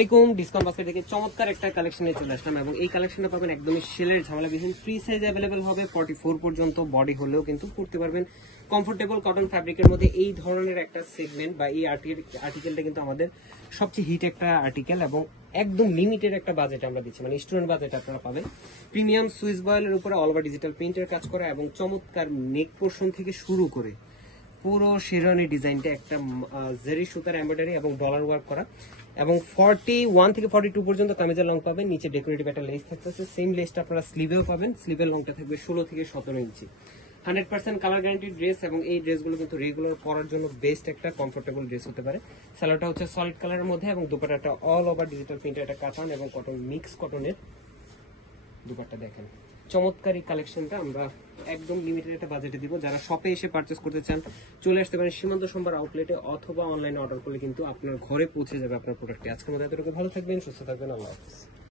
Discount basket থেকে চমৎকার একটা কালেকশনে চলে আসলাম এবং এই কালেকশনটা পাবেন একদমই সেলের ঝামেলাবিহীন, ফ্রি সাইজ অ্যাভেলেবেল হবে, 44 পর্যন্ত বডি হলেও কিন্তু পড়তে পারবেন। কমফোর্টেবল কটন ফ্যাব্রিকের মধ্যে এই ধরনের একটা সেগমেন্ট বা এই আর্টিকেলটা কিন্তু আমাদের সবচেয়ে হিট একটা আর্টিকেল এবং একদম লিমিটেড একটা বাজেট আমরা দিচ্ছি, মানে স্টুডেন্ট বাজেট আপনারা পাবেন। প্রিমিয়াম সুইস বয়েলের উপরে অল ওভার ডিজিটাল প্রিন্টের কাজ করা এবং চমৎকার নেক পোর্শন থেকে শুরু করে পুরো শেরওয়ানি ডিজাইনটা একটা জেরি সুতার এমব্রয়ডারি এবং ডলার ওয়ার্ক করা এবং 41 থেকে 42 পর্যন্ত কামিজের লং পাবেন। নিচে ডেকোরেটিভ একটা লেস থাকতেছে, সেম লেসটা আপনারা স্লিভেও পাবেন। স্লিভের লংটা থাকবে 16 থেকে 17 ইঞ্চি। 100% কালার গ্যারান্টি ড্রেস এবং এই ড্রেসগুলো কিন্তু রেগুলার পরার জন্য বেস্ট একটা কমফোর্টেবল ড্রেস হতে পারে। সালোয়ারটা হচ্ছে সলিড কালারের মধ্যে এবং দুপাট্টাটা অল ওভার ডিজিটাল প্রিন্টের একটা কাতান এবং কটন মিক্স কটনের দুপাট্টা। দেখেন চমৎকার এই কালেকশনটা আমরা একদম লিমিটেড একটা বাজেটে দিব। যারা শপে এসে পারচেস করতে চান চলে আসতে পারেন সীমান্ত সোমবার আউটলেটে, অথবা অনলাইনে অর্ডার করলে কিন্তু আপনার ঘরে পৌঁছে যাবে আপনার প্রোডাক্টটি। আজকের মতো এতটুকু, ভালো থাকবেন, সুস্থ থাকবেন, আল্লাহ হাফেজ।